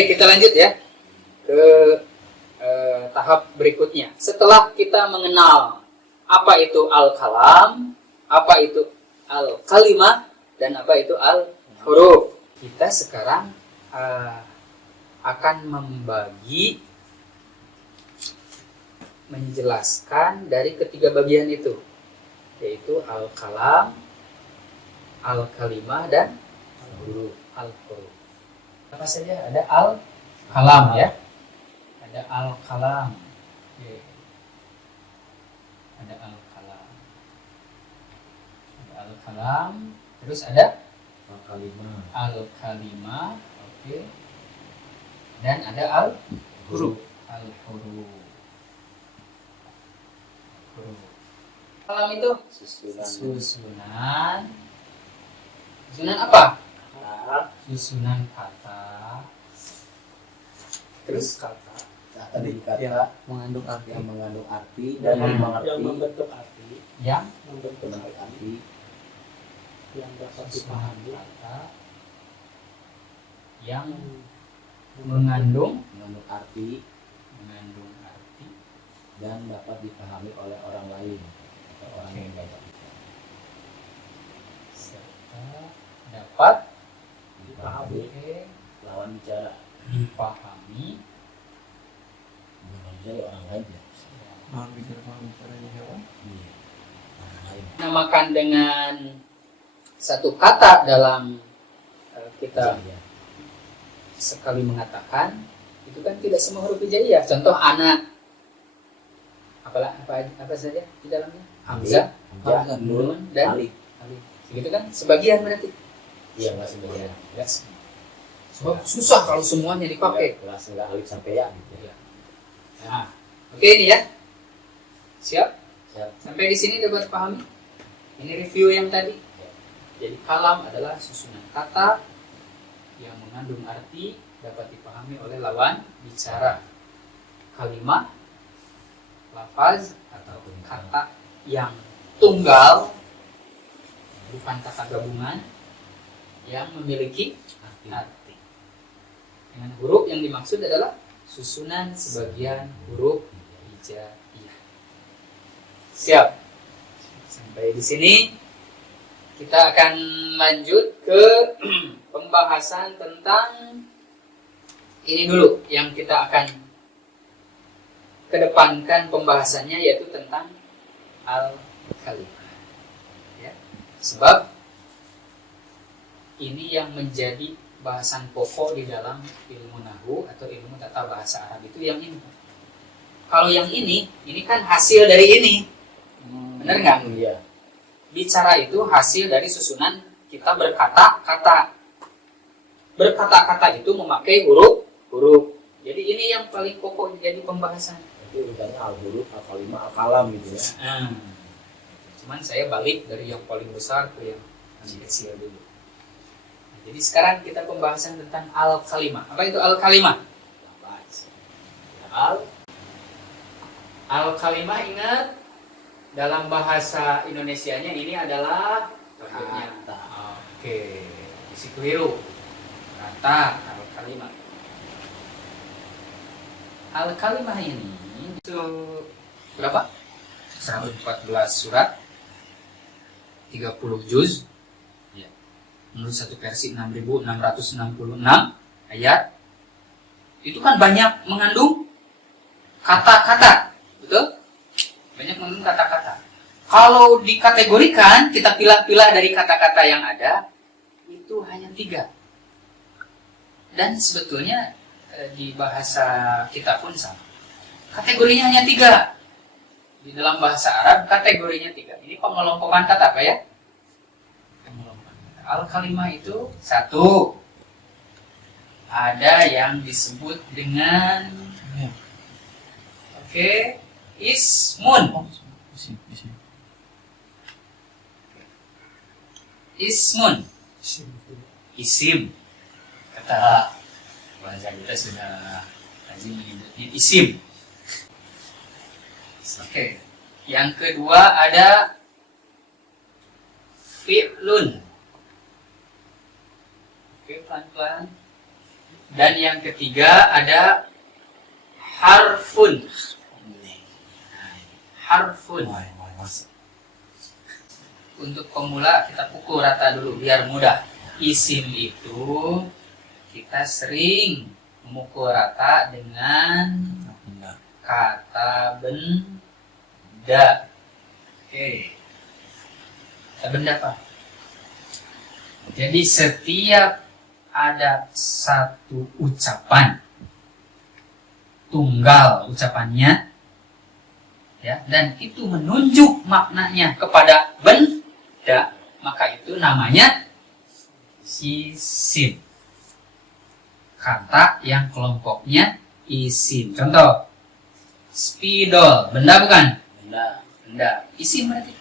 Baik, kita lanjut ya ke tahap berikutnya. Setelah kita mengenal apa itu al-kalam, apa itu al-kalimah, dan apa itu al-huruf, kita sekarang akan menjelaskan dari ketiga bagian itu, yaitu al-kalam, al-kalimah, dan al-huruf. Apa saja? Ada al-kalam ya. Ada al-kalam. Oke. Ada al-kalam. Ada al-kalam. Terus ada Al-kalimah. al-kalimah. Oke. Dan ada al-huruf. Al-huruf. Kalam itu susunan. Susunan apa? Susunan kata. Terus kata Kata mengandung arti, yang mengandung arti dan mengerti, yang membentuk arti, yang membentuk arti, yang dapat susunan dipahami, kata yang mengandung arti dan dapat dipahami oleh orang lain atau orang yang dapat serta dapat dipahami lawan bicara. dipahami Bukan bicara orang lain ya. bicaranya hewan. Iya. Orang lain. namakan dengan satu kata dalam kita Iya. sekali mengatakan itu kan tidak semua huruf hijaiyah. Contoh anak, apa saja di dalamnya? Hamzah, Hamzah, nun, dan alif. alif. Begitu kan? Sebagian berarti. Iya, enggak semuanya. Ya, sebab susah kalau semuanya dipakai. Kelas enggak alif sampai ya gitu ya. Nah, oke ini ya. Siap? Siap. Sampai di sini dapat pahami? Ini review yang tadi. Jadi kalam adalah susunan kata yang mengandung arti dapat dipahami oleh lawan bicara. Kalimah, lafaz atau kata yang tunggal, bukan kata gabungan, yang memiliki arti. Dengan huruf yang dimaksud adalah susunan sebagian huruf hijaiyah. Siap? Sampai di sini kita akan lanjut ke pembahasan tentang ini dulu yang kita akan kedepankan pembahasannya, yaitu tentang al-kalimah. Ya. Sebab ini yang menjadi bahasan pokok di dalam ilmu nahwu atau ilmu tata bahasa Arab itu yang ini. Kalau yang ini kan hasil dari ini. Benar nggak? Iya. Bicara itu hasil dari susunan kita berkata-kata. Berkata-kata itu memakai huruf. Jadi ini yang paling pokok jadi pembahasan. Jadi urutannya al-huruf, al-kalimah, al-kalam gitu ya. Cuman saya balik dari yang paling besar ke yang kecil dulu. Nah, jadi sekarang kita pembahasan tentang al-kalimah. Apa itu al-kalimah? Al-kalimah, ingat, dalam bahasa Indonesianya ini adalah Kata. Oke, isi keliru. Kata al-kalimah. Al-kalimah ini itu berapa? 114 surat, 30 juz. Ya. Menurut satu versi 6.666 ayat. Itu kan banyak mengandung kata-kata, betul? Banyak mengandung kata-kata. Kalau dikategorikan, kita pilah-pilah dari kata-kata yang ada, itu hanya 3. Dan sebetulnya di bahasa kita pun sama. Kategorinya hanya 3. Di dalam bahasa Arab kategorinya 3. Ini pengelompokan kata apa ya? Pengelompokan kata. Al-kalimah itu 1. Ada yang disebut dengan ismun. Ismun. Isim. Kata bahasa kita sudah lazim menyebutnya isim. Oke. Yang kedua ada fi'lun. Oke, pelan-pelan. Dan yang ketiga ada harfun. Harfun. Untuk pemula kita pukul rata dulu biar mudah. Isim itu kita sering memukul rata dengan kata benda. Oke. Kata benda apa? Jadi setiap ada satu ucapan tunggal ucapannya, ya, dan itu menunjuk maknanya kepada benda, maka itu namanya isim. Kata yang kelompoknya isim. Contoh, spidol, benda bukan? Benda. Isim berarti?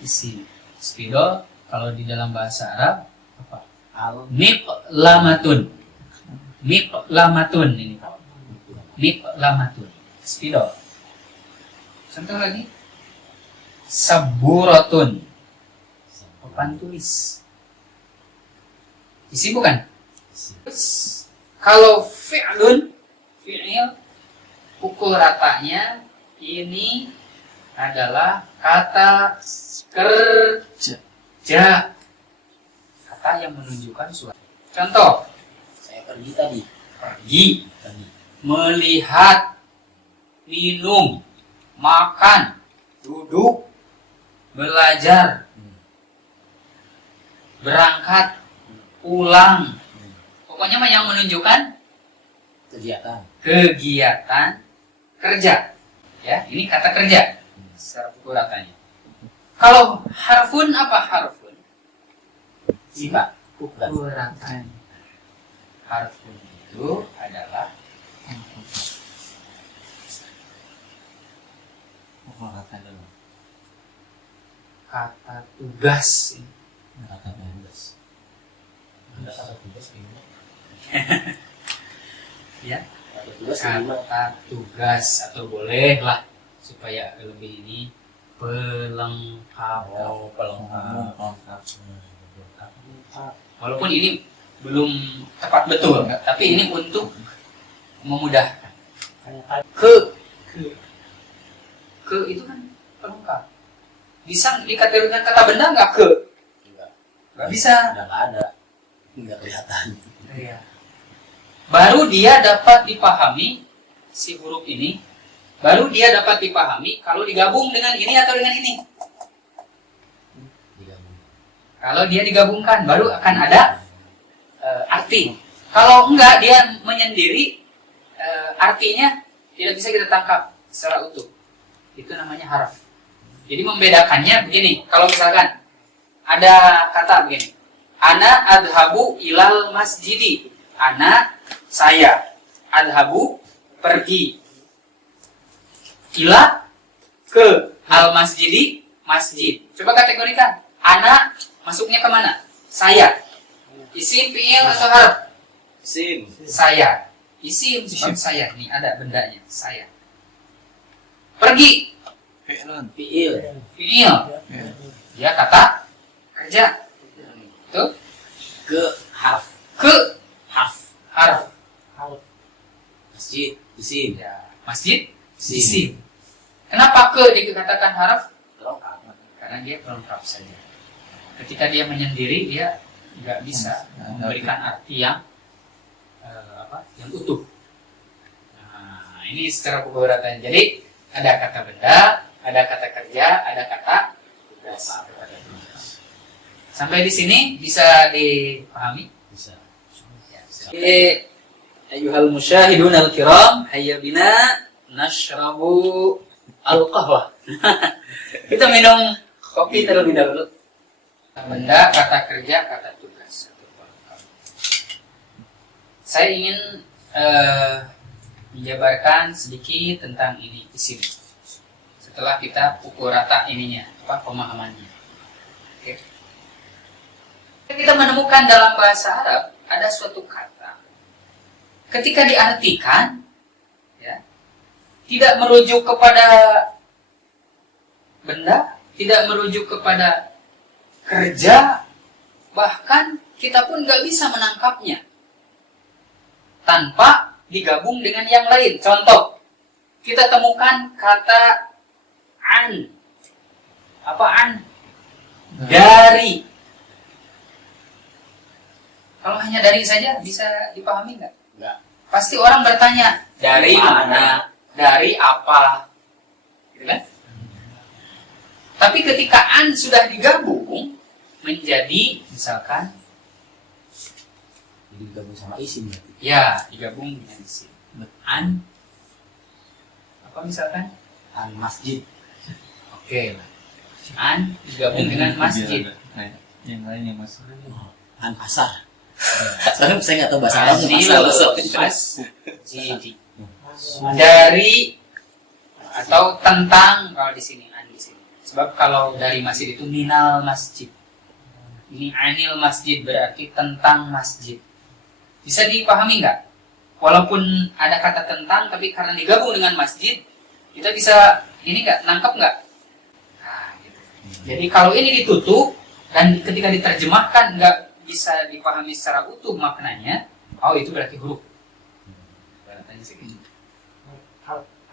Isim. Spidol kalau di dalam bahasa Arab apa? Miqlamatun. Miqlamatun ini. Miqlamatun. Spidol. Contoh lagi. Saburatun. Papan tulis. Isim bukan? Kalau fi'lun, fi'il, pukul ratanya ini adalah kata kerja. Kata yang menunjukkan suatu. Contoh, Saya pergi tadi. pergi, melihat, minum, makan, duduk, belajar, berangkat, pulang. Pokoknya mah yang menunjukkan kegiatan kerja. Ya, ini kata kerja. Secara pukul ratanya. Kalau harfun apa harfun? Sifat. Pukul ratanya. Harfun itu adalah kata tugas. Ya, kata tugas atau boleh lah supaya lebih ini pelengkap. Walaupun ini belum tepat betul, tapi ini untuk memudahkan. Ke itu kan pelengkap. Bisa dikategorikan kata benda nggak ke? Nggak bisa. Nggak ada. Nggak kelihatan. Iya. Baru dia dapat dipahami si huruf ini. Baru dia dapat dipahami kalau digabung dengan ini atau dengan ini. Kalau dia digabungkan, baru akan ada arti. Kalau enggak, dia menyendiri, artinya tidak bisa kita tangkap secara utuh. Itu namanya harf. Jadi membedakannya begini. Kalau misalkan ada kata begini, ana adhabu ilal masjidi. Ana, saya. Adhabu, pergi. Ila, ke. Al masjidi, masjid. Coba kategorikan. Ana masuknya kemana? Saya. Isim, fi'il, atau harf? Isim. Saya. Isim, sifat saya. Ini ada bendanya. Saya. Pergi. Fi'il. Fi'il. Ya, kata kerja. Tuh. Ke harf. Ke. Harf. Harf. Masjid. Isim. Ya. Masjid. Isim. Kenapa ke dikatakan harf? Pelengkap. Karena dia pelengkap saja. Ketika dia menyendiri, dia nggak bisa memberikan arti yang yang utuh. Nah, ini secara pukul rata. Jadi ada kata benda, ada kata kerja, ada kata tugas. Sampai di sini bisa dipahami? Bisa. Ayuhal musyahidun al-kiram, hayya bina nashrabu al-qahwah. Kita minum kopi terlebih dahulu. Benda, kata kerja, kata tugas. Saya ingin menjabarkan sedikit tentang ini isim. Setelah kita pukul rata ininya, pemahamannya. Oke. Kita menemukan dalam bahasa Arab ada suatu kata. Ketika diartikan, ya, tidak merujuk kepada benda, tidak merujuk kepada kerja, bahkan kita pun nggak bisa menangkapnya. tanpa digabung dengan yang lain. Contoh, kita temukan kata an. Apa an? Dari. Kalau hanya dari saja bisa dipahami nggak? Enggak. Pasti orang bertanya, dari mana? Dari apa? Gitu kan? Tapi ketika an sudah digabung menjadi misalkan, Jadi gabung sama isim berarti. ya digabung dengan isim. An apa misalkan? An masjid. Oke. An digabung dengan masjid. Yang lain yang masuk. An pasar. Soalnya saya nggak tahu bahasa Arabnya Masjid. Dari atau tentang kalau di sini an di sini. Sebab kalau dari masjid itu minal masjid. Ini anil masjid berarti tentang masjid. Bisa dipahami nggak? Walaupun ada kata tentang, tapi karena digabung dengan masjid, kita bisa ini nggak nangkep nggak? Nah, gitu. Jadi kalau ini ditutup dan ketika diterjemahkan nggak bisa dipahami secara utuh maknanya, oh itu berarti huruf. Berarti segitu.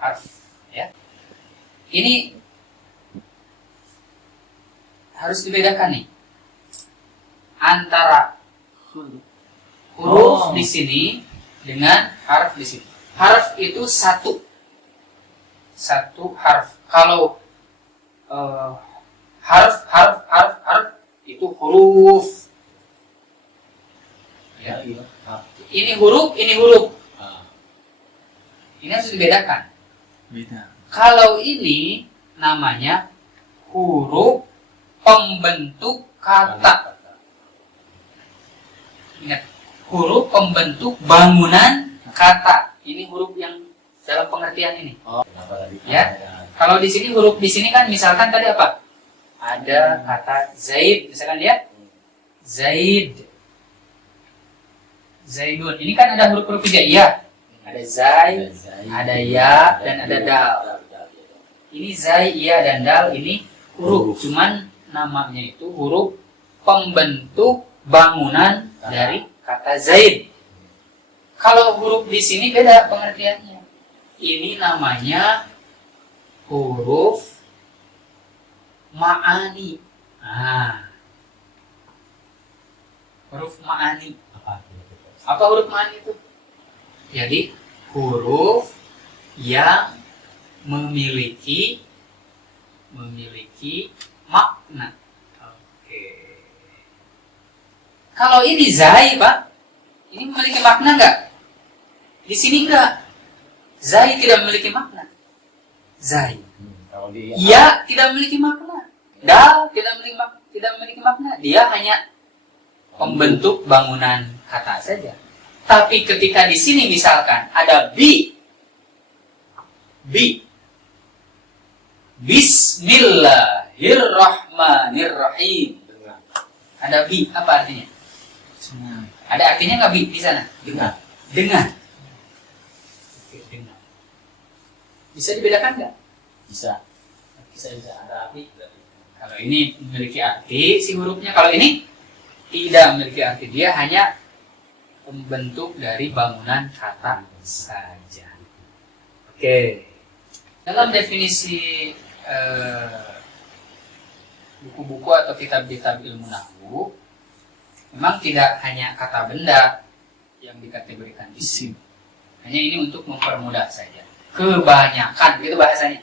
Harf, ya. Ini harus dibedakan nih antara huruf di sini dengan harf di sini. Harf itu satu harf. Kalau harf itu huruf. Ya. Ini huruf. Ini harus dibedakan. Beda. Kalau ini namanya huruf pembentuk kata. Ingat, huruf pembentuk bangunan kata. Ini huruf yang dalam pengertian ini. Oh, kenapa tadi? Ya. Kalau di sini huruf di sini kan misalkan tadi apa? Ada kata Zaid, misalkan ya. Zaid. Zaidun. Ini kan ada huruf-huruf hijaiyah. Ada zai, ada ya, dan ada dal. Ini zai, ya, dan dal ini huruf. Cuman namanya itu huruf pembentuk bangunan dari kata Zaid. Kalau huruf di sini beda pengertiannya. Ini namanya huruf ma'ani. Huruf ma'ani. Apa huruf ma'ani itu? Jadi huruf yang memiliki makna. Oke. Kalau ini zai, Pak, ini memiliki makna enggak? Di sini enggak. Zai tidak memiliki makna. Zai. Kalau di Ya tidak memiliki makna. Dal tidak memiliki makna. Dia hanya pembentuk bangunan kata saja. Tapi ketika di sini misalkan ada bi, Bismillahirrahmanirrahim. Ada bi, apa artinya? Ada artinya nggak bi di sana? dengar. Dengar. Oke, dengar. Bisa dibedakan nggak? Bisa ada arti. Kalau ini memiliki arti si hurufnya, kalau ini tidak memiliki arti, dia hanya pembentuk dari bangunan kata saja. Oke. Dalam definisi buku-buku atau kitab-kitab ilmu nahwu, memang tidak hanya kata benda yang dikategorikan isim. Hanya ini untuk mempermudah saja. Kebanyakan, gitu bahasanya.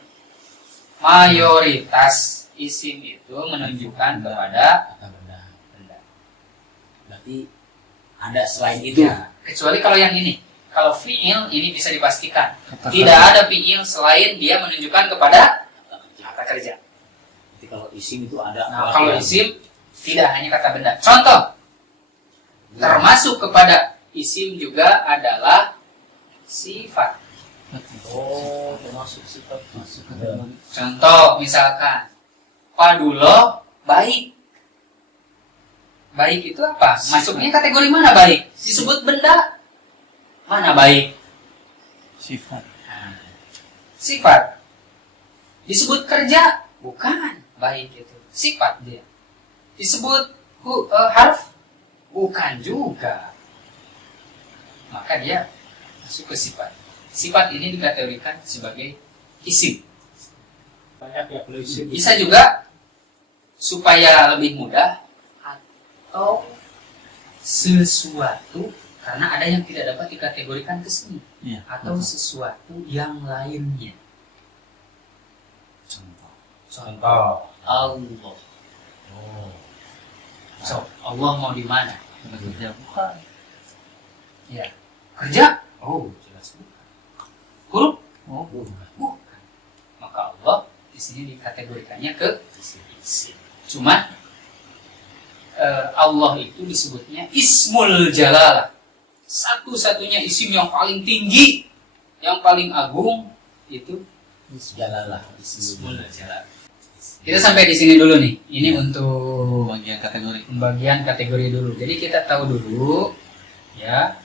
Mayoritas isim itu menunjukkan kepada Kata benda. benda. Berarti ada selain itu. Ya, kecuali kalau yang ini. Kalau fi'il ini bisa dipastikan. Kata Tidak ada fi'il selain dia menunjukkan kepada kata kerja. Jadi kalau isim itu ada. Nah, kalau isim tidak hanya kata benda. Contoh, termasuk kepada isim juga adalah sifat. Oh, termasuk sifat. Masuk kategori. Contoh misalkan, Paduloh baik. Baik itu apa? Masuknya kategori mana baik? Disebut benda. Mana baik? Sifat. Sifat. Disebut kerja? Bukan. Baik itu. Sifat dia. Disebut harf? Bukan juga. Maka dia masuk ke sifat. Sifat ini dikategorikan sebagai isim. Banyak yang perlu isi. Bisa juga supaya lebih mudah atau sesuatu, karena ada yang tidak dapat dikategorikan ke sini, Iya. atau sesuatu yang lainnya. Contoh. Contoh. Allah. Oh. So, Allah mau di mana? Bekerja bukan. Ya. Kerja? Oh, jelas bukan. Huruf? Oh, Bukan. Maka Allah di sini dikategorikannya ke isim. Cuman Allah itu disebutnya Ismul Jalalah. Satu-satunya isim yang paling tinggi, yang paling agung itu Jalalah. Ismul Jalalah. Kita sampai di sini dulu nih. Ini untuk bagian kategori. pembagian kategori dulu. Jadi kita tahu dulu ya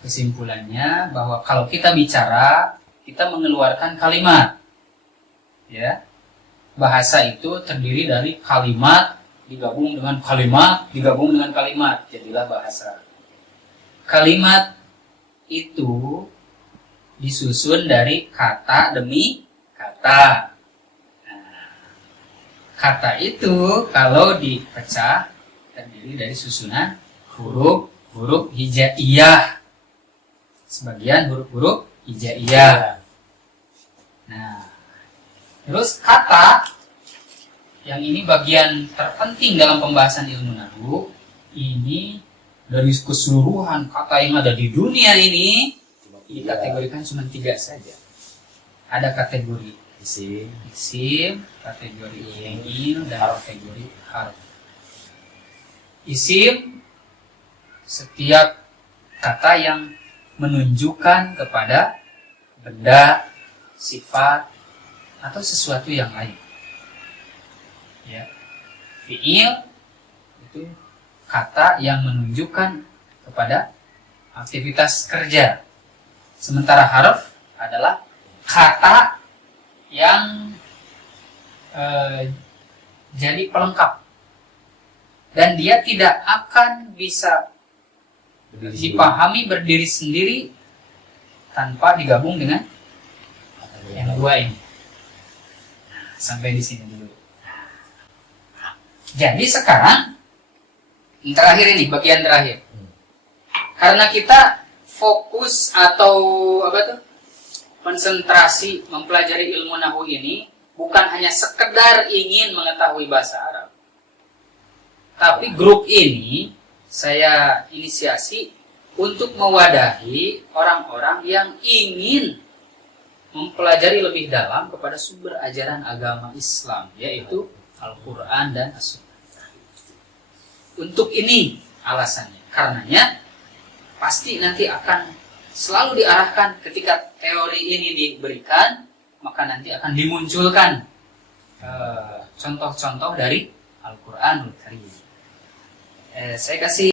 kesimpulannya bahwa kalau kita bicara, kita mengeluarkan kalimat. Ya. Bahasa itu terdiri dari kalimat digabung dengan kalimat, digabung dengan kalimat, jadilah bahasa. Kalimat itu disusun dari kata demi kata. Nah, kata itu kalau dipecah terdiri dari susunan huruf hijaiyah. Sebagian huruf hijaiyah. Nah, terus kata yang ini bagian terpenting dalam pembahasan ilmu nahwu. Ini dari keseluruhan kata yang ada di dunia ini dikategorikan cuma 3 saja. Ada kategori isim, kategori fi'il, dan kategori harf. Isim setiap kata yang menunjukkan kepada benda, sifat, atau sesuatu yang lain. Ya. Fi'il itu kata yang menunjukkan kepada aktivitas kerja. Sementara harf adalah kata yang jadi pelengkap. Dan dia tidak akan bisa dipahami berdiri sendiri tanpa digabung dengan yang dua ini. Sampai di sini dulu. Jadi sekarang yang terakhir ini, bagian terakhir. Karena kita fokus atau konsentrasi mempelajari ilmu nahwu ini bukan hanya sekedar ingin mengetahui bahasa Arab. Tapi grup ini saya inisiasi untuk mewadahi orang-orang yang ingin mempelajari lebih dalam kepada sumber ajaran agama Islam, yaitu Al-Quran dan As-Sunnah. Untuk ini alasannya. Karenanya pasti nanti akan selalu diarahkan ketika teori ini diberikan, maka nanti akan dimunculkan contoh-contoh dari Al-Quranul Karim. Saya kasih